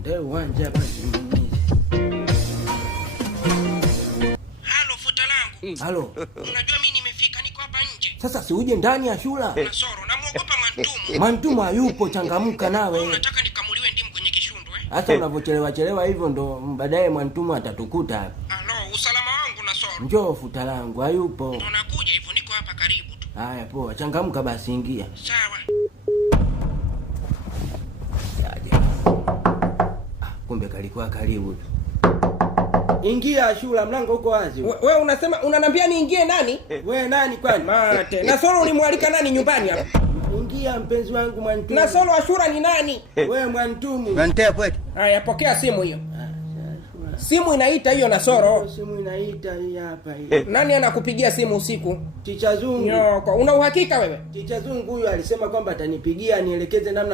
Ndio uwanja hapa. Halo futa langu. Halo. Unajua mimi nimefika, niko hapa nje. Sasa si uje ndani ya shula. Nasoro, namuogopa Mwantumu. Mwantumu hayupo, changamka nawe. Unataka nikamuliwe ndimu kwenye kishundu Hata unavyochelewa hivyo ndo baadaye Mwantumu atatukuta hapa. Halo, usalama wangu Nasoro. Njoo futa langu, hayupo. Ndo nakuja hivyo, niko hapa karibu tu. Haya poa, changamka basi, ingia. Sawa. Kumbe kalikuwa karibu tu. Ingia shula, mlango uko wazi. Wewe unasema unaniambia niingie nani? Wewe nani kwani? Mate. Nasoro ulimwalika nani nyumbani hapa? Ingia mpenzi wangu Mwantumu. Nasoro Ashura ni nani? Wewe Mwantumu. Unanitea kwetu? Haya, pokea simu hiyo. Simu inaita hiyo Nasoro. Simu inaita hii hapa hii. Nani anakupigia simu usiku? Ticha Zungu. Nyoko, una uhakika wewe? Ticha Zungu huyo alisema kwamba atanipigia nielekeze namna